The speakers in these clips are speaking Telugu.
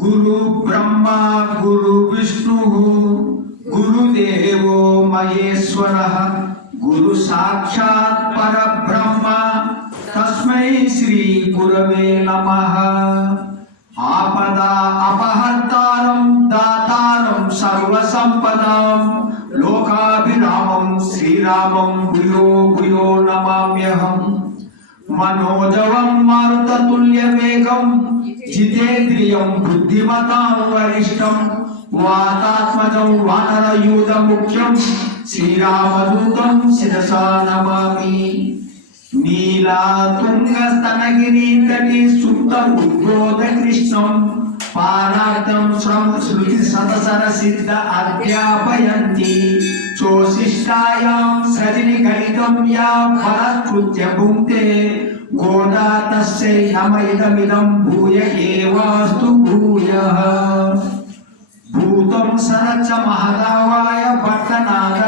గురు బ్రహ్మ గురు విష్ణు గురుదేవో మహేశ్వర గురు సాక్షాత్ పరబ్రహ్మ తస్మై శ్రీ గురవే నమః. ఆపద అపహర్తారం దాతారం సర్వ సంపదాం లోకాభిరామం శ్రీరామం భూయో భూయో నమామ్యహం. మనోజవం మారుతతుల్య వేగం జితేంద్రియం బుద్ధిమతాం వరిష్టం వాతాత్మజం వానరయూథ ముఖ్యం శ్రీరామదూతం శిరసా నమామి. నీలాతుంగస్తనగిరి తటి సుప్త ఉద్బోధ కృష్ణం పారార్థం శృతి సదసర సిద్ధ అధ్యాపయంతి చోశిష్టాయాం సజని గణితం యా ఫలకృత్య భుంక్తే గోదా తస్యై నమ ఇదమిదం భూయ ఏవాస్తు భూయః. భూతం సరచ మహదావాయ భట్టనాథ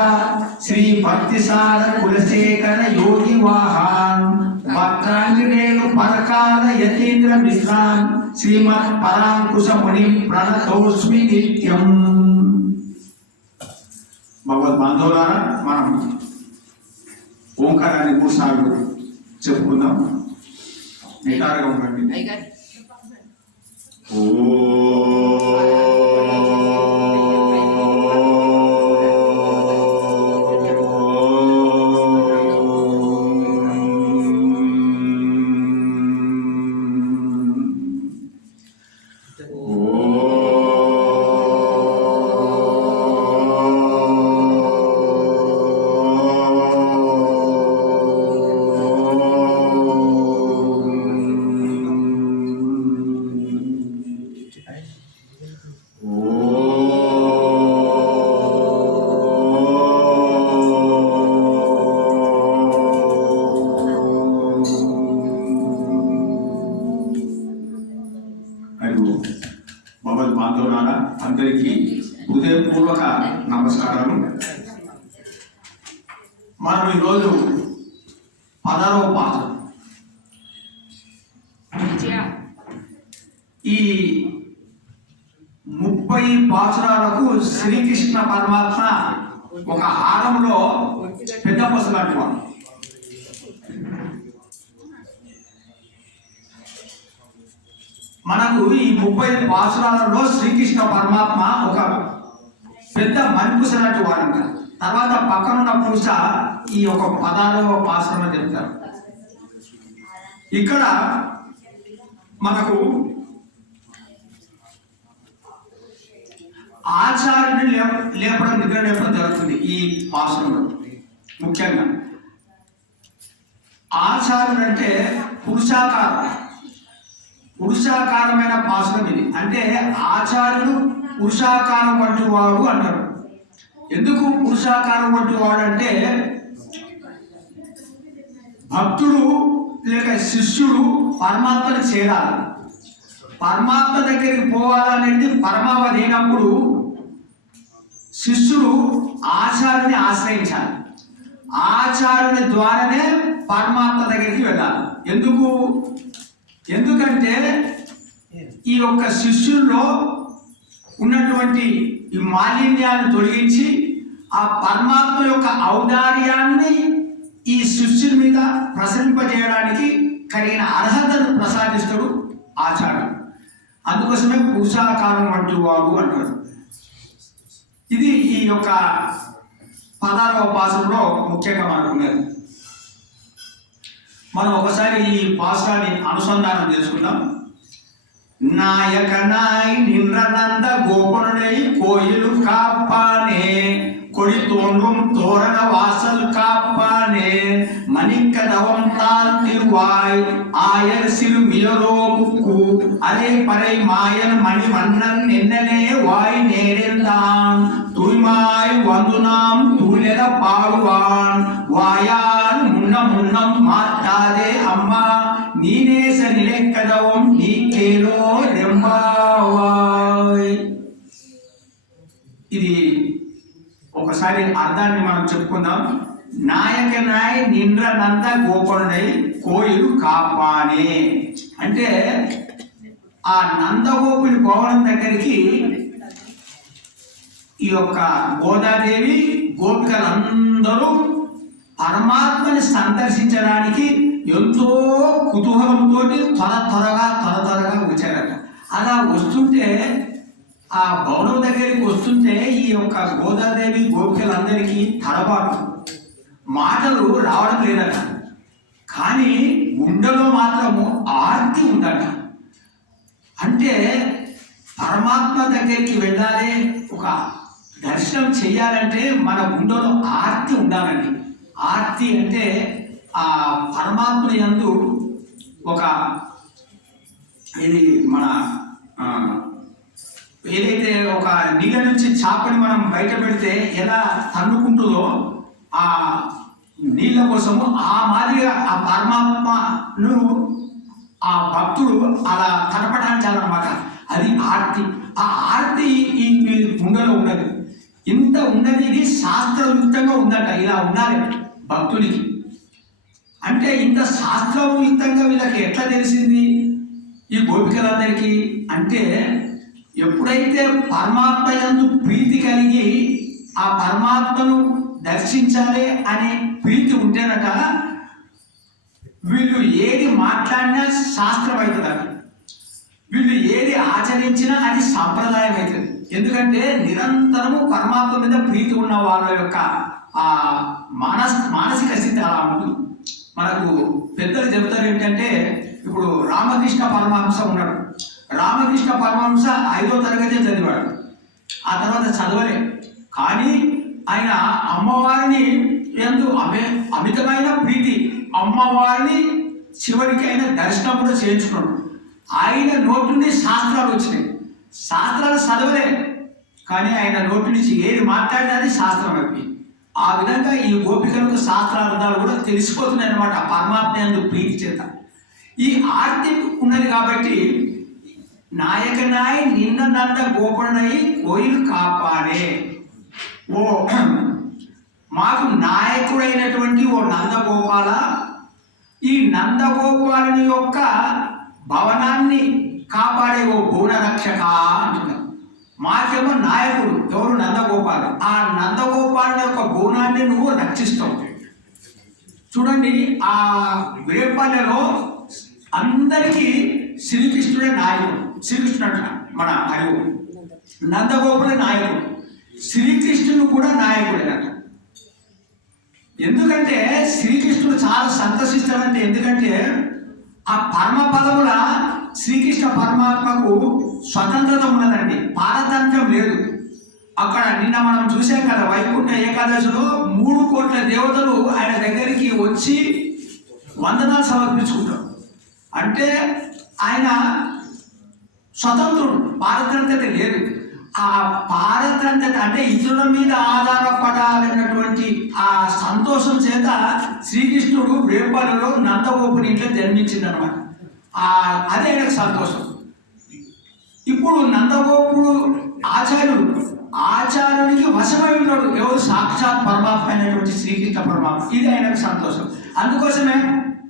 శ్రీ భక్తిసార కులశేఖర యోగి వాహాన్ భక్తాంజనేయులు పరకాల యతీంద్ర మిశ్రాన్ శ్రీమత్ పరాంకుశ ముని ప్రణతోస్మి నిత్యం. భగవద్ బంధువులారా, మనం ఓంకారాన్ని 3 సార్లు చెప్పుకుందాం. నిటారుగా ఉండండి. ఓ భగవద్ బాంధవులారా, అందరికీ హృదయపూర్వక నమస్కారాలు. మనం ఈరోజు 16వ పాఠం. ఈ 30 పాసురాలకు శ్రీకృష్ణ పరమాత్మ ఒక హారంలో పెద్ద పసులు అంటున్నాడు. మనకు ఈ 30 పాసురాలలో శ్రీకృష్ణ పరమాత్మ ఒక పెద్ద మణిపూసలాంటి వాడంట. తర్వాత పక్కనున్న పూస ఈ ఒక 16వ పాసురం అని చెప్తారు. ఇక్కడ మనకు ఆచార్యుని లేపడం నిద్ర లేపడం జరుగుతుంది. ఈ పాసురంలో ముఖ్యంగా ఆచార్యుడు అంటే పురుషాకారమైన పాసురం ఇది. అంటే ఆచార్యుడు పురుషాకారం వంటి వాడు అంటారు. ఎందుకు పురుషాకారం వంటి వాడు అంటే భక్తుడు లేక శిష్యుడు పరమాత్మని చేరాలి, పరమాత్మ దగ్గరికి పోవాలనేది పరమావధి అయినప్పుడు శిష్యుడు ఆచార్యుని ఆశ్రయించాలి. ఆచార్యుని ద్వారానే పరమాత్మ దగ్గరికి వెళ్ళాలి. ఎందుకంటే ఈ యొక్క శిష్యుల్లో ఉన్నటువంటి ఈ మాలిన్యాన్ని తొలగించి ఆ పరమాత్మ యొక్క ఔదార్యాన్ని ఈ శిష్యుని మీద ప్రసరింపజేయడానికి కలిగిన అర్హతను ప్రసాదిస్తాడు ఆచార్యుడు. అందుకోసమే పురుషాకారం వంటి వాడు అంటారు. ఇది ఈ యొక్క 16వ పాసురంలో ముఖ్యంగా మనకున్నది. మనం ఒకసారి ఈ పాసురాన్ని అనుసంధానం చేసుకుందాం. நாயகனாய் நின்ற நந்த கோபனுடை கோயில் காப்பானே, கொடி தோன்றும் தோரண வாசல் காப்பானே, மணிக்கதவம் தாழ் திருவாய் ஆயர் சிறு மியரோ முக்கு அரை பறை மாயன் மணி மன்னன் என்னனே வாய் நேரில்தான் தூய்மாய் வந்து நாம் தூளென பாடுவான் வாயால் முன்னம் மாட்டாதே அம்மா நீனேச நிலைக்கதவும் நீ கேளோ రెంబావాయ్. ఇది ఒకసారి అర్థాన్ని మనం చెప్పుకుందాం. నాయకనాయ్ నింద్ర నంద గోపనుడై కోయిలు కాపానే అంటే ఆ ఆ నందగోపుని భవనం దగ్గరికి ఈ యొక్క గోదాదేవి గోపికలందరూ పరమాత్మని సందర్శించడానికి ఎంతో కుతూహలంతో త్వరగా వచ్చారట. అలా వస్తుంటే ఆ భవనం దగ్గరికి వస్తుంటే ఈ యొక్క గోదాదేవి గోపికలందరికీ తడబాటు, మాటలు రావడం లేదట. కానీ గుండెలో మాత్రము ఆర్తి ఉందట. అంటే పరమాత్మ దగ్గరికి వెళ్ళాలి, ఒక దర్శనం చేయాలంటే మన గుండెలో ఆర్తి ఉండాలండి. ఆర్తి అంటే ఆ పరమాత్మని యందు ఒక ఇది మన ఏదైతే ఒక నీళ్ళ నుంచి చాపని మనం బయట పెడితే ఎలా తన్నుకుంటుందో ఆ నీళ్ళ కోసము, ఆ మాదిరిగా ఆ పరమాత్మను ఆ భక్తుడు అలా కనపడాలన్నమాట. అది ఆర్తి. ఆ ఆర్తి ఈ గుండెలో ఉన్నది. ఇంత ఉన్నది, ఇది శాస్త్రయుక్తంగా ఉందట. ఇలా ఉండాలి భక్తునికి. అంటే ఇంత శాస్త్రయుక్తంగా వీళ్ళకి ఎట్లా తెలిసింది ఈ గోపికలందరికీ అంటే, ఎప్పుడైతే పరమాత్మ యందు ప్రీతి కలిగి ఆ పరమాత్మను దర్శించాలి అనే ప్రీతి ఉంటేనట వీళ్ళు ఏది మాట్లాడినా శాస్త్రం అవుతుందట. వీళ్ళు ఏది ఆచరించినా అది సాంప్రదాయం అవుతుంది. ఎందుకంటే నిరంతరము పరమాత్మ మీద ప్రీతి ఉన్న వాళ్ళ యొక్క ఆ మానసిక స్థితి అలా ఉంటుంది. మనకు పెద్దలు చెబుతారు ఏంటంటే, ఇప్పుడు రామకృష్ణ పరమహంస ఉన్నాడు. రామకృష్ణ పరమహంస 5వ తరగతి చదివాడు. ఆ తర్వాత చదవలే. కానీ ఆయన అమ్మవారిని ఎందు అమితమైన ప్రీతి, అమ్మవారిని చివరికి ఆయన దర్శనం కూడా చేయించుకున్నాడు. ఆయన నోటి నుండి శాస్త్రాలు వచ్చినాయి. శాస్త్రాలు చదవలే, కానీ ఆయన నోటి నుంచి ఏది మాట్లాడినది శాస్త్రం అయిపోయింది. ఆ విధంగా ఈ గోపికలకు శాస్త్రార్థాలు కూడా తెలిసిపోతున్నాయి అన్నమాట పరమాత్మ యందు ప్రీతి చేత. ఈ ఆర్తి ఉన్నది కాబట్టి నాయకనాయ్ నిన్న నంద గోపనై కోయిలు కాపాడే, ఓ మాకు నాయకుడైనటువంటి ఓ నందగోపాల, ఈ నందగోపాలుని యొక్క భవనాన్ని కాపాడే ఓ గూఢరక్షక అంటున్నారు. మాకేమో నాయకుడు ఎవరు? నందగోపాలు. ఆ నందగోపాలుని యొక్క గూణాన్ని నువ్వు రక్షిస్తావు. చూడండి, ఆ విరేపల్లెలో అందరికీ శ్రీకృష్ణుడే నాయకుడు. శ్రీకృష్ణుడు అంట మన హరివు, నందగోపుడే నాయకుడు, శ్రీకృష్ణుడు కూడా నాయకుడేనట. ఎందుకంటే శ్రీకృష్ణుడు చాలా సంతోషిస్తాడంటే, ఎందుకంటే ఆ పరమ పదముల శ్రీకృష్ణ పరమాత్మకు స్వతంత్రత ఉన్నదండి, పారతంత్రం లేదు. అక్కడ నిన్న మనం చూసాం కదా, వైకుంఠ ఏకాదశిలో 3 కోట్ల దేవతలు ఆయన దగ్గరికి వచ్చి వందనాలు సమర్పించుకుంటారు. అంటే ఆయన స్వతంత్రుడు, పారతంత్రత లేదు. ఆ పారతంత్రత అంటే ఇతరుల మీద ఆధారపడాలన్నటువంటి ఆ సంతోషం చేత శ్రీకృష్ణుడు వేపాలలో నందగోపుని ఇంట్లో జన్మించింది అనమాట. అదే ఆయనకు సంతోషం. ఇప్పుడు నందగోపుడు ఆచార్యునికి వశమై ఉన్నాడు ఎవరు? సాక్షాత్ పరమాత్మ అయినటువంటి శ్రీకృష్ణ పరమాత్మ. ఇది ఆయనకు సంతోషం. అందుకోసమే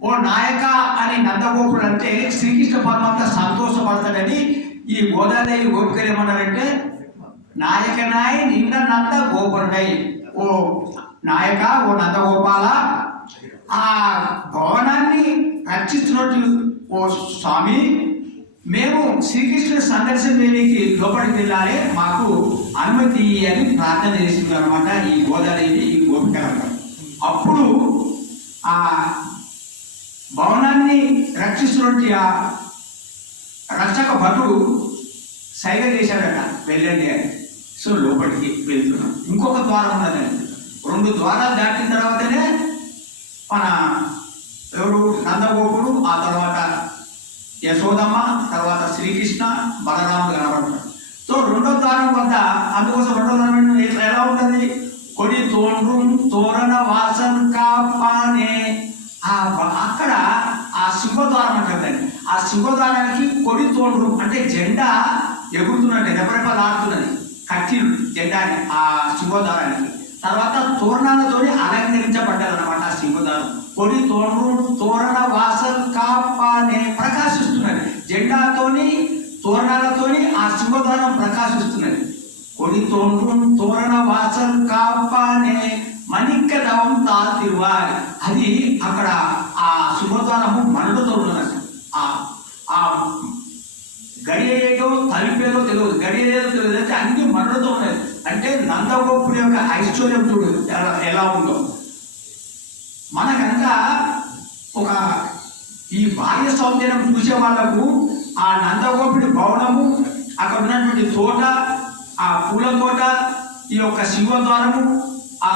ఓ నాయక అని నందగోపుడు అంటే శ్రీకృష్ణ పరమాత్మ సంతోషపడతాడని ఈ గోదాదేవి గోపికలు ఏమన్నారంటే, నాయకనాయ్ నిన్న నంద గోపురుడై, ఓ నాయక, ఓ నందగోపాల, ఆ భవనాన్ని రక్షిస్తున్నట్టు ఓ స్వామి, మేము శ్రీకృష్ణుడు సందర్శన చేయడానికి లోపలికి వెళ్ళాలి, మాకు అనుమతి అని ప్రార్థన చేస్తుంది అనమాట ఈ గోదాదేవి ఈ గోపికలు. అప్పుడు ఆ భవనాన్ని రక్షిస్తున్నటువంటి ఆ రక్షక భటుడు సైగ చేశాడట, వెళ్ళండి అని. సో లోపలికి వెళ్తున్నాం. ఇంకొక ద్వారం ఉన్నదండి. 2 ద్వారాలు దాటిన తర్వాతనే మన ఎవరు? నందగోపుడు, ఆ తర్వాత యశోదమ్మ, తర్వాత శ్రీకృష్ణ బలరాముడు కనబడతాడు. సో 2వ ద్వారం వద్ద, అందుకోసం 2వ ద్వారం ఎలా ఉంటుంది? కొడి తోండ్రు తోరణ వాసన్ కాపానే, అక్కడ ఆ సింహద్వారం అంటుందండి. ఆ సింహద్వారానికి కొడి తోండ్రు అంటే జెండా ఎగురుతున్నట్టు రెపరెపలాడుతున్నది, కట్టిలు జెండాని ఆ సింహద్వారానికి. తర్వాత తోరణాలతోని అలంకరించబడ్డారన్నమాట ఆ సింహద్వారం. కొడి తోండ్రు తోరణ వాసల్ కాపానే, ప్రకాశిస్తున్నది జెండాతోని తోరణాలతోని ఆ సింహద్వారం ప్రకాశిస్తున్నది. కొడి తోండ్రుం తోరణ వాసల్ కాపానే మణిక్క దవం తాతిరువాయ్. అది అక్కడ ఆ సింహద్వారము మండుతో ఉన్నదట. ఆ గడియేదో తలిపేదో తెలియదు, గడియేదో తెలియదు, అంటే అన్ని మండుతో ఉన్నది. అంటే నందగోపుడి యొక్క ఐశ్వర్యం చూడు ఎలా ఉందో. మన కనుక ఒక ఈ బాహ్య సౌందర్యం చూసే వాళ్లకు ఆ నందగోపుడి భవనము, అక్కడ ఉన్నటువంటి తోట, ఆ పూల తోట, ఈ యొక్క సింహద్వారము, ఆ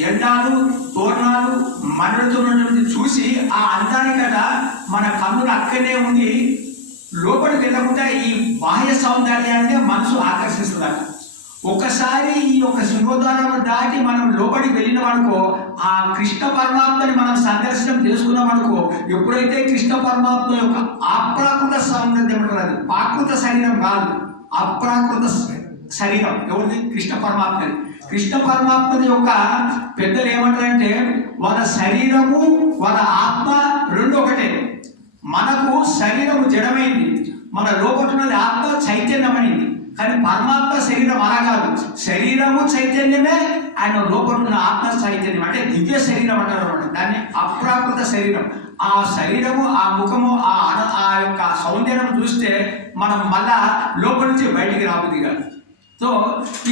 జెండాలు, తోరణాలు మండుతున్నటువంటి చూసి ఆ అందానికట మన కన్నులు అక్కడనే ఉండి లోపలికి వెళ్ళకుండా ఈ బాహ్య సౌందర్యాన్ని మనసు ఆకర్షిస్తుందట. ఒకసారి ఈ యొక్క సింహద్వారం దాటి మనం లోపలికి వెళ్ళిన అనుకో, ఆ కృష్ణ పరమాత్మని మనం సందర్శనం చేసుకున్నాం అనుకో, ఎప్పుడైతే కృష్ణ పరమాత్మ యొక్క అప్రాకృత సౌందర్యం ఉంటుంది, ప్రాకృత శరీరం కాదు, అప్రాకృత శరీరం ఎవరిది? కృష్ణ పరమాత్మని. కృష్ణ పరమాత్మని యొక్క పెద్దలు ఏమంటారంటే వాళ్ళ శరీరము వాళ్ళ ఆత్మ రెండు ఒకటే. మనకు శరీరము జడమైంది, మన లోపటున్నది ఆత్మ చైతన్యమైంది. కానీ పరమాత్మ శరీరం అలా కాదు, శరీరము చైతన్యమే, ఆయన లోపటున్న ఆత్మ చైతన్యం, అంటే దివ్య శరీరం అంటారు అన్నమాట. దాన్ని అప్రాకృత శరీరం. ఆ శరీరము, ఆ ముఖము, ఆ యొక్క సౌందర్యం చూస్తే మనం మళ్ళా లోపల నుంచి బయటికి రాబుద్ది కాదు. సో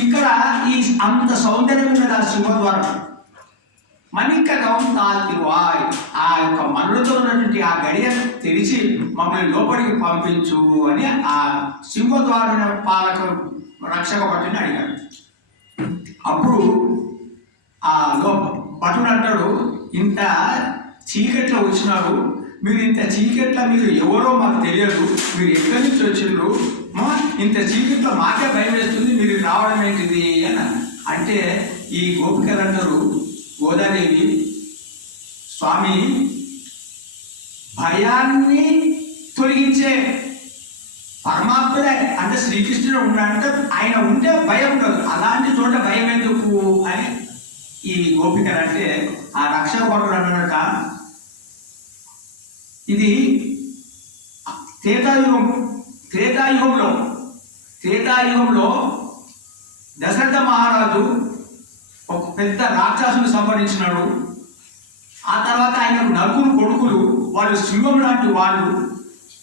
ఇక్కడ ఈ అంత సౌందర్యం ఉన్నది ఆ సింహద్వారం. మణిక దవం తాతిరువాయ్. ఆ యొక్క మనులతో ఉన్నటువంటి ఆ గడియ తెరిచి మమ్మల్ని లోపలికి పంపించు అని ఆ సింహద్వార పాలక రక్షక భటుని అడిగాడు. అప్పుడు ఆ భటుడు అంటాడు, ఇంత చీకట్లో వచ్చినారు మీరు, ఇంత చీకట్లో మీరు ఎవరో మాకు తెలియదు, మీరు ఎక్కడి నుంచి వచ్చిండ్రు, ఇంత చీకట్లో మాకే భయం వేస్తుంది, మీరు రావడం ఏంటిది అని. అంటే ఈ గోపికలు అంటారు, గోదాదేవి, స్వామి భయాన్ని తొలగించే పరమాత్ముడే, అంటే శ్రీకృష్ణుడు ఉన్నాడంటే ఆయన ఉంటే భయం ఉండదు, అలాంటి చోట భయం ఎందుకు అని ఈ గోపికలు అంటే ఆ రక్షక భటుడు అన్నట. ఇది త్రేతాయుగంలో దశరథ మహారాజు ఒక పెద్ద రాక్షసుని సంహరించినాడు. ఆ తర్వాత ఆయనకు నలుగురు కొడుకులు, వాళ్ళు సింహం లాంటి వాళ్ళు,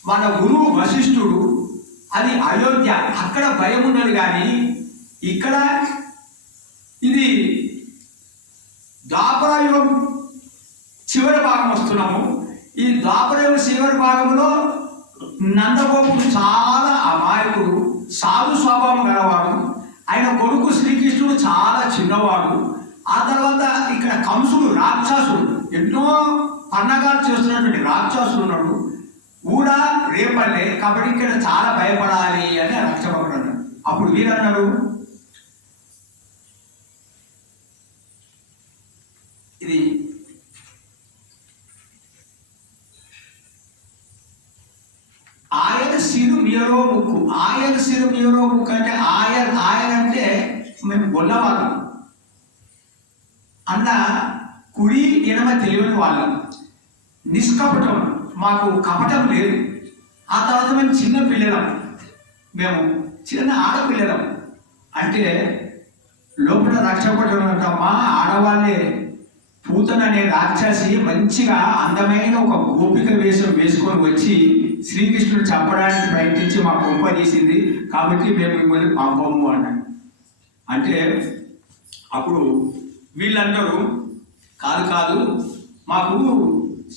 వాళ్ళ గురువు వశిష్ఠుడు. అది అయోధ్య, అక్కడ భయం ఉన్నది. కానీ ఇక్కడ ఇది ద్వాపరయుగం చివరి భాగం వస్తున్నాము. ఈ ద్వాపరయుగం చివరి భాగంలో నందగోపుడు చాలా అమాయకుడు, సాధు స్వభావం గలవాడు. ఆయన కొడుకు శ్రీకృష్ణుడు చాలా చిన్నవాడు. ఆ తర్వాత ఇక్కడ కంసుడు రాక్షసుడు, ఎన్నో పన్నగాలు చేస్తున్నటువంటి రాక్షసుడు ఉన్నాడు. కూడా రేపల్లే, కాబట్టి ఇక్కడ చాలా భయపడాలి అని రక్షకుడు అన్నాడు. అప్పుడు వీరన్నారు, ఇది ఆయన సిరు మియరో ముక్కు. ఆయన సిరు మియరో ముక్కు అంటే ఆయన అంటే మేము గొల్లవాళ్ళం అన్న, కుడి ఎడమ తెలియని వాళ్ళం, నిష్కపటం, మాకు కపటం లేదు. ఆ తర్వాత మేము చిన్న పిల్లలం, మేము చిన్న ఆడపిల్లలం. అంటే లోపల రక్షపటం అంటమ్మా, ఆడవాళ్ళే పూతన అనే రాక్షసి మంచిగా అందమైన ఒక గోపిక వేషం వేసుకొని వచ్చి శ్రీకృష్ణుడు చంపడానికి ప్రయత్నించి మా కొంప తీసింది, కాబట్టి మేము మిమ్మల్ని పంపము అన్నాడు. అంటే అప్పుడు వీళ్ళంటారు, కాదు, మాకు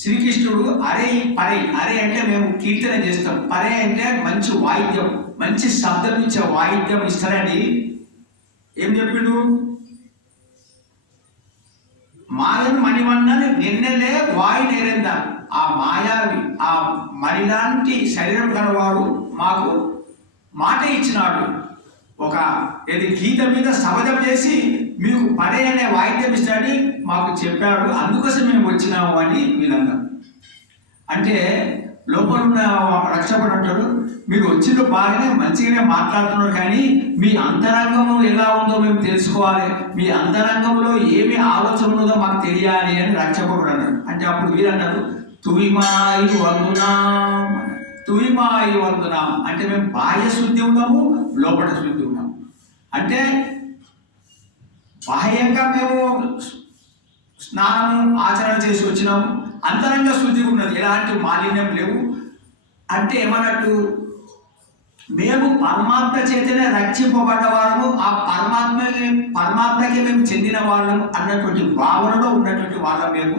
శ్రీకృష్ణుడు అరే పరే, అరే అంటే మేము కీర్తన చేస్తాం, పరే అంటే మంచి వాయిద్యం, మంచి శబ్దం ఇచ్చే వాయిద్యం ఇస్తారని ఏం చెప్పిండు, మాయను మణివన్నని నిన్నలే వాయు నేరేంద. ఆ మాయావి, ఆ మణిలాంటి శరీరం గలవాడు మాకు మాట ఇచ్చినాడు. ఒక ఏది గీత మీద శబదం చేసి మీకు పరే అనే వాయిద్యం ఇస్తాడని మాకు చెప్పాడు, అందుకోసం మేము వచ్చినాము అని వీళ్ళందరూ. అంటే లోపల ఉన్న రక్షకుడు అంటాడు, మీరు వచ్చిన బాగానే మంచిగానే మాట్లాడుతున్నారు, కానీ మీ అంతరంగము ఎలా ఉందో మేము తెలుసుకోవాలి, మీ అంతరంగంలో ఏమి ఆలోచన ఉన్నదో మాకు తెలియాలి అని రక్షకుడు అన్నాడు. అంటే అప్పుడు వీరు అన్నారు, తుయిమాయి వందునా, తూయిమాయి వందునాం అంటే మేము బాహ్య శుద్ధి ఉన్నాము, లోపల శుద్ధి ఉన్నాము. అంటే బాహ్యంగా మేము స్నానము ఆచరణ చేసి వచ్చినాము, అంతరంగ శుద్ధి ఉన్నది, ఎలాంటి మాలిన్యం లేవు. అంటే ఏమన్నట్టు మేము పరమాత్మ చేతనే రక్షింపబడ్డ వాళ్ళము, ఆ పరమాత్మకి మేము చెందిన వాళ్ళము అన్నటువంటి భావనలో ఉన్నటువంటి వాళ్ళం మేము.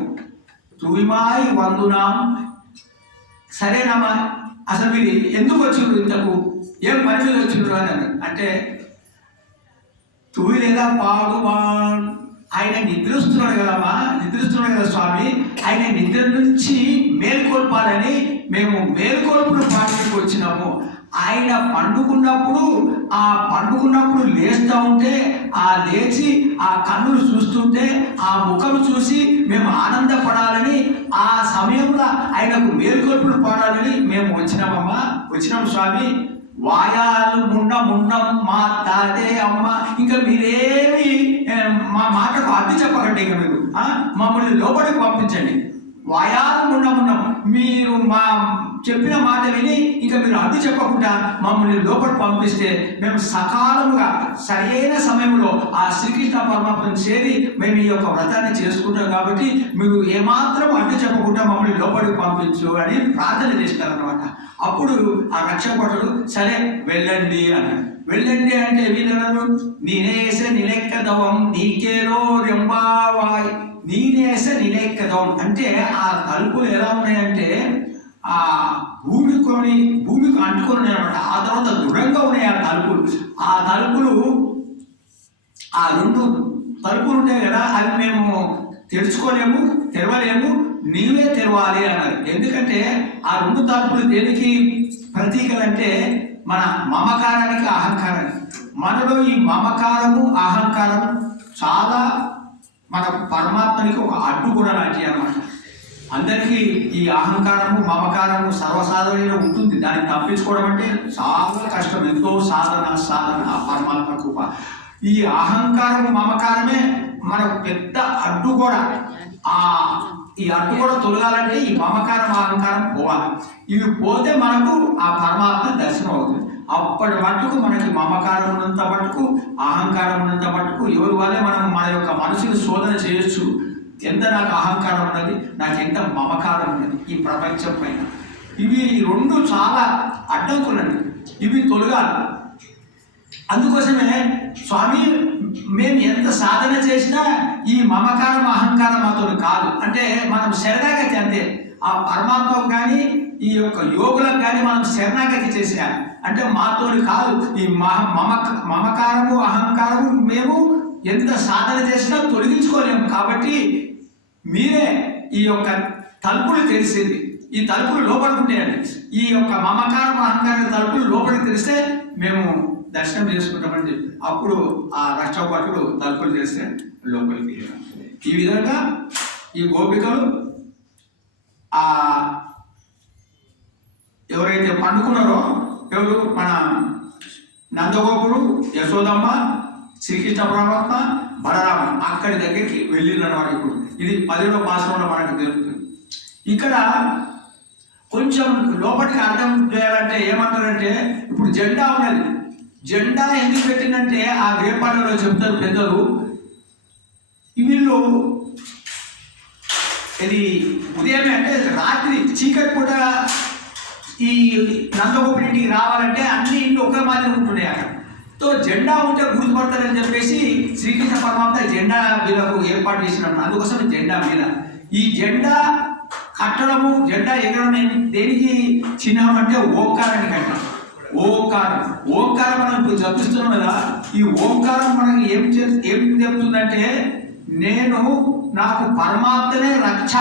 తూయిమాయి వందునాం. సరేనమ్మా, అసలు మీరు ఎందుకు వచ్చిండ్రు, ఇంతకు ఏం పని మీద వచ్చిండ్రు అని అంటే తూయి లేదా పాడు ఆయన నిద్రిస్తున్నాడు కదమ్మా, నిద్రిస్తున్నాడు కదా స్వామి, ఆయన నిద్ర నుంచి మేల్కొల్పాలని మేము మేల్కొల్పుడు పాటలకు వచ్చినాము. ఆయన పండుకున్నప్పుడు లేస్తూ ఉంటే, ఆ లేచి ఆ కన్నులు చూస్తుంటే, ఆ ముఖం చూసి మేము ఆనందపడాలని, ఆ సమయంలో ఆయనకు మేల్కొల్పుడు పాడాలని మేము వచ్చినాం స్వామి. వాయాలు ముండం మా తాతే అమ్మ, ఇంకా మీరేమి మా మాటకు అడ్డు చెప్పకండి, ఇక మీరు మమ్మల్ని లోపలికి పంపించండి. వాయాలు ముండం మీరు మా చెప్పిన మాట విని ఇంకా మీరు అడ్డు చెప్పకుండా మమ్మల్ని లోపలికి పంపిస్తే మేము సకాలముగా సరైన సమయంలో ఆ శ్రీకృష్ణ పరమాత్మను చేరి మేము ఈ యొక్క వ్రతాన్ని చేసుకుంటాం. కాబట్టి మీరు ఏమాత్రం అడ్డు చెప్పకుండా మమ్మల్ని లోపలికి పంపించు అని ప్రార్థన చేస్తారన్నమాట. అప్పుడు ఆ రక్షపటుడు సరే వెళ్ళండి అన్నాడు. వెళ్ళండి అంటే వీళ్ళను నేనేస నిలెక్కదవం నీకేలో రెంబావాయ్. నేనేస నిలెక్కదవం అంటే ఆ తలుపులు ఎలా ఉన్నాయంటే ఆ భూమికి అంటుకొని అనమాట. ఆ తర్వాత దృఢంగా ఉన్నాయి ఆ తలుపులు ఆ రెండు తలుపులు ఉంటాయి కదా, అవి మేము తెరుచుకోలేము, తెరవలేము, నీవే తెరవాలి అన్నారు. ఎందుకంటే ఆ రెండు తలుపులు దేనికి ప్రతీకలంటే మన మమకారానికి, అహంకారానికి. మనలో ఈ మమకారము అహంకారం చాలా మన పరమాత్మనికి ఒక అడ్డు కూడా లాంటివి అనమాట. అందరికీ ఈ అహంకారము మమకారము సర్వసాధారణంగా ఉంటుంది. దాన్ని తప్పించుకోవడం అంటే చాలా కష్టం, ఎంతో సాధన పరమాత్మ కృప. ఈ అహంకారము మమకారమే మనకు పెద్ద అడ్డు కూడా. ఈ అడ్డు కూడా తొలగాలంటే ఈ మమకారం అహంకారం పోవాలి. ఇవి పోతే మనకు ఆ పరమాత్మ దర్శనం అవుతుంది. అప్పటి మట్టుకు మనకి మమకారం ఉన్నంత మట్టుకు, అహంకారం ఉన్నంత మట్టుకు ఎవరి వల్లే మనం మన యొక్క మనసుని శోధన చేయొచ్చు. ఎంత నాకు అహంకారం ఉన్నది, నాకు ఎంత మమకారం ఉన్నది ఈ ప్రపంచం పైన. ఇవి రెండు చాలా అడ్డంకులండి, ఇవి తొలగాలి. అందుకోసమే స్వామి మేము ఎంత సాధన చేసినా ఈ మమకారం అహంకారం మాతో కాదు. అంటే మనం శరణాగతి, అంతే. ఆ పరమాత్మకు కానీ ఈ యొక్క యోగులకు కానీ మనం శరణాగతి చేసేయాలి. అంటే మాతో కాదు. ఈ మమకారము అహంకారము మేము ఎంత సాధన చేసినా తొలగించుకోలేము. కాబట్టి మీరే ఈ యొక్క తలుపులు తెరిచింది. ఈ తలుపులు లోపడుకుంటాయండి. ఈ యొక్క మమకారం అహంకారం తలుపులు లోపలికి తెరిస్తే మేము దర్శనం చేసుకుంటామని చెప్పి అప్పుడు ఆ రక్షపటుడు తలుపులు తెరిస్తే లోపలికి. ఈ విధంగా ఈ గోపికలు ఎవరైతే పండుకున్నారో, ఎవరు మన నందగోపుడు, యశోదమ్మ, శ్రీకృష్ణ పరమాత్మ, బలరామ అక్కడి దగ్గరికి వెళ్ళినమాట. ఇప్పుడు ఇది 10వ పాశ్రంలో మనకు తెలుస్తుంది. ఇక్కడ కొంచెం లోపలికి అర్థం చేయాలంటే ఏమంటారంటే, ఇప్పుడు జెండా ఉన్నది. జెండా ఎందుకు పెట్టిందంటే ఆ వేపాలలో చెప్తారు పెద్దలు, వీళ్ళు ఇది ఉదయమే అంటే రాత్రి చీకటి పూట ఈ నందగోపుడింటికి రావాలంటే అన్ని ఇల్లు ఒకే మాదిరి ఉంటున్నాయి అక్కడ. తో జెండా ఉంటే గుర్తుపడతారని చెప్పేసి శ్రీకృష్ణ పరమాత్మ జెండా వీళ్ళకు ఏర్పాటు చేసినప్పుడు అందుకోసం జెండా మీద ఈ జెండా కట్టడము, జెండా ఎగరడం దేనికి చిహ్నం అంటే ఓంకారానికి అంట. ఓంకారం మనం ఇప్పుడు జపిస్తున్నాం కదా, ఈ ఓంకారం మనకి ఏం చెప్తుందంటే నాకు పరమాత్మనే రక్ష,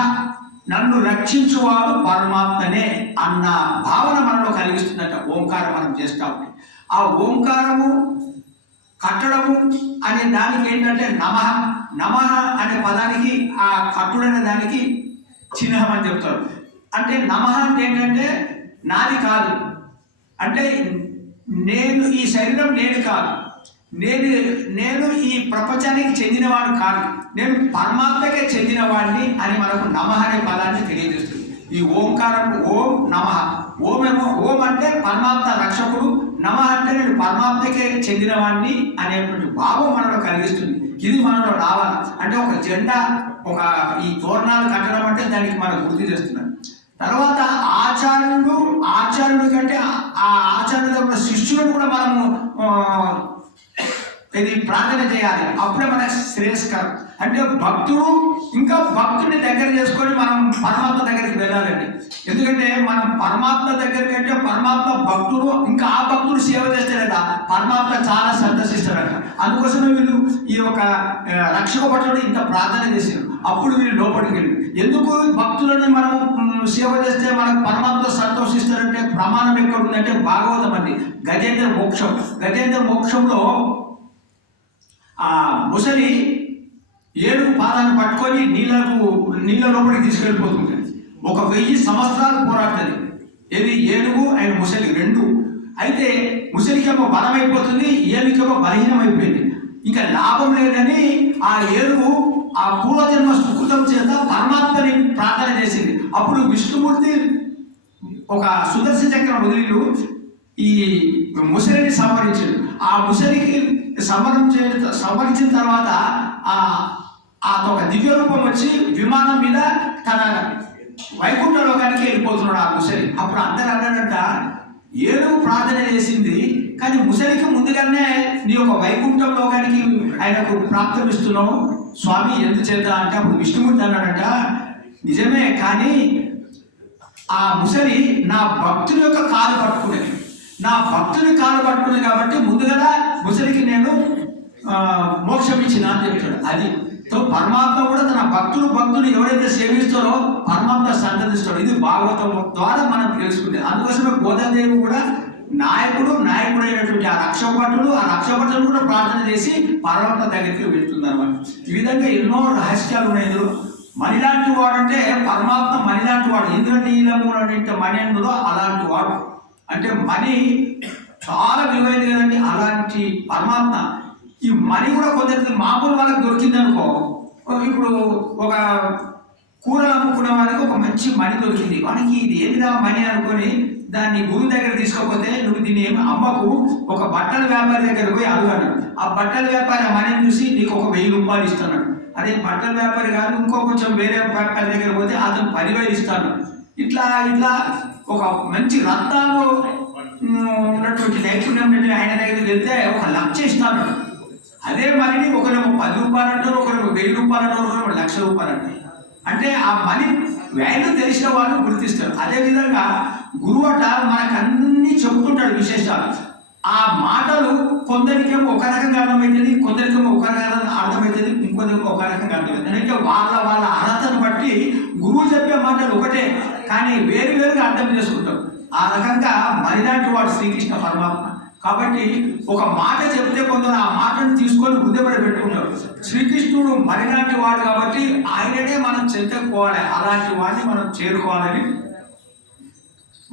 నన్ను రక్షించువాడు పరమాత్మనే అన్న భావన మనలో కలిగిస్తుందట ఓంకారం మనం చేస్తా ఉంటే. ఆ ఓంకారము కట్టడము అనే దానికి ఏంటంటే నమః అనే పదానికి ఆ కట్టుడనే దానికి చిహ్నం అని చెప్తారు. అంటే నమః అంటే ఏంటంటే నాది కాదు, అంటే నేను ఈ శరీరం నేను కాదు, నేను ఈ ప్రపంచానికి చెందినవాడు కాదు, నేను పరమాత్మకే చెందినవాడిని అని మనకు నమః అనే పదాన్ని తెలియజేస్తుంది. ఈ ఓంకారం ఓం నమః ఓం అంటే పరమాత్మ రక్షకుడు, నమ అంటే నేను పరమాత్మకే చెందినవాడిని అనేటువంటి భావం మనలో కలిగిస్తుంది. ఇది మనలో రావాలి. అంటే ఒక జెండా, ఒక ఈ తోరణాలు కట్టడం అంటే దానికి మనం గుర్తు చేస్తున్నాం. తర్వాత ఆచార్యుడు కంటే ఆ ఆచార్యుల ఉన్న శిష్యులను కూడా మనము ఇది ప్రార్థన చేయాలి. అప్పుడే మనకు శ్రేయస్కరం. అంటే భక్తుడు ఇంకా భక్తుడిని దగ్గర చేసుకొని మనం పరమాత్మ దగ్గరికి వెళ్ళాలండి. ఎందుకంటే మనం పరమాత్మ దగ్గరికి అంటే పరమాత్మ భక్తుడు ఇంకా ఆ భక్తుడు సేవ చేస్తే లేదా పరమాత్మ చాలా సంతోషిస్తాడట. అందుకోసమే వీళ్ళు ఈ యొక్క రక్షక భటుడు ఇంత ప్రార్థన చేశారు. అప్పుడు వీళ్ళు లోపలికి వెళ్ళి ఎందుకు భక్తులను మనం సేవ చేస్తే మనకు పరమాత్మ సంతోషిస్తారంటే ప్రమాణం ఎక్కడ ఉందంటే భాగవతం అండి. గజేంద్ర మోక్షంలో ఆ ముసలి 7 పాదాలను పట్టుకొని నీళ్ళ లోపలికి తీసుకెళ్ళిపోతుంది. 1000 సంవత్సరాలు పోరాడుతుంది. ఏది ఏనుగు అండ్ ముసలి 2. అయితే ముసలికేమో బలమైపోతుంది, ఏనుగుకేమో బలహీనం అయిపోయింది. ఇంకా లాభం లేదని ఆ ఏనుగు ఆ పూర్వజన్మ సుకృతం చేత పరమాత్మని ప్రార్థన చేసింది. అప్పుడు విష్ణుమూర్తి ఒక సుదర్శన చక్రం వదిలిలు ఈ ముసలిని సంహరించాడు. ఆ ముసలికి సంహరించిన తర్వాత ఒక దివ్య రూపం వచ్చి విమానం మీద తన వైకుంఠ లోకానికి వెళ్ళిపోతున్నాడు ఆ ముసలి. అప్పుడు అందరూ అన్నాడంట, ఏనుగు ప్రార్థన చేసింది కానీ ముసలికి ముందుగానే నీ యొక్క వైకుంఠం లోకానికి ఆయనకు ప్రాప్తమిస్తున్నావు స్వామి ఎందుచేత అంటే అప్పుడు విష్ణుమూర్తి అన్నాడంట, నిజమే కానీ ఆ ముసలి నా భక్తుని యొక్క కాలు పట్టుకునేది, నా భక్తుని కాలు పట్టుకునేది కాబట్టి ముందుగా ముసలికి నేను మోక్షం ఇచ్చిన అని చెప్తాడు. అది పరమాత్మ కూడా తన భక్తులు ఎవరైతే సేవిస్తారో పరమాత్మ సంతతిస్తాడు. ఇది భాగవతం ద్వారా మనం తెలుసుకుంటుంది. అందుకోసమే గోదాదేవి కూడా నాయకుడైనటువంటి ఆ రక్షభటులు కూడా ప్రార్థన చేసి పరమాత్మ దగ్గరికి వెళ్తుంది అన్నమాట. ఈ విధంగా ఎన్నో రహస్యాలు ఉన్నాయి ఇందులో. మణిలాంటి వాడు అంటే పరమాత్మ మణిలాంటి వాడు. ఇంద్రనీలము అంటే మణి అందులో అలాంటి వాడు. అంటే మణి చాలా విలువైంది కదండి. అలాంటి పరమాత్మ ఈ మణి కూడా కొందరికి మామూలు వాళ్ళకి దొరికింది అనుకో. ఇప్పుడు ఒక కూరలు అమ్ముకునే వాడికి ఒక మంచి మణి దొరికింది, వానికి ఇది ఏమిరా మణి అనుకొని దాన్ని గురువు దగ్గర తీసుకోకపోతే నువ్వు దీన్ని ఏమి అమ్మకు, ఒక బట్టల వ్యాపారి దగ్గర పోయి అడుగున్నాడు. ఆ బట్టల వ్యాపారి ఆ మణిని చూసి నీకు ఒక 1000 రూపాయలు ఇస్తున్నాడు. అదే బట్టల వ్యాపారి కాదు ఇంకో కొంచెం వేరే వ్యాపారి దగ్గర పోతే అతను 10,000 ఇస్తాడు. ఇట్లా ఒక మంచి రత్నాలు ఉన్నటువంటి నైపుణ్యం ఆయన దగ్గరికి వెళ్తే 1,00,000 ఇస్తాడు. అదే మనీ ఒకరేమో 10 రూపాయలు అంటారు, ఒకరేమో 1000 రూపాయలు అంటారు, ఒకరేమో 1,00,000 రూపాయలు అంటారు. అంటే ఆ మనీ వాల్యూ తెలిసిన వాళ్ళు గుర్తిస్తారు. అదేవిధంగా గురువు అట మనకు అన్ని చెబుతుంటాడు విశేషాలు. ఆ మాటలు కొందరికేమో ఒక రకంగా అర్థమవుతుంది, కొందరికేమో ఒక రకంగా అర్థమవుతుంది, ఇంకొందరికో ఒక రకంగా అర్థమవుతుంది. అంటే వాళ్ళ అర్హతను బట్టి గురువు చెప్పే మాటలు ఒకటే కానీ వేరుగా అర్థం చేసుకుంటాం. ఆ రకంగా మరిలాంటి వాడు శ్రీకృష్ణ పరమాత్మ. కాబట్టి ఒక మాట చెప్తే కొందరు ఆ మాటను తీసుకొని హృదయపడి పెట్టుకుంటారు. శ్రీకృష్ణుడు మరిలాంటి వాడు కాబట్టి ఆయననే మనం చెంతకపోవాలి, అలాంటి వాడిని మనం చేరుకోవాలని.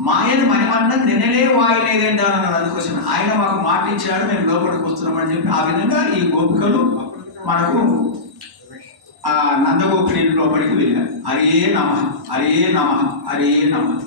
మాయను మణిమన్నం నిన్నలే వాయిలేదేంటి అన్నారు. అందుకోసం ఆయన మాకు మాట ఇచ్చాడు, మేము లోపలికి వస్తున్నామని చెప్పి ఆ విధంగా ఈ గోపికలు మనకు ఆ నందగోపుని లోపలికి వెళ్ళారు. హరే నమః హరే నమః హరే నమః.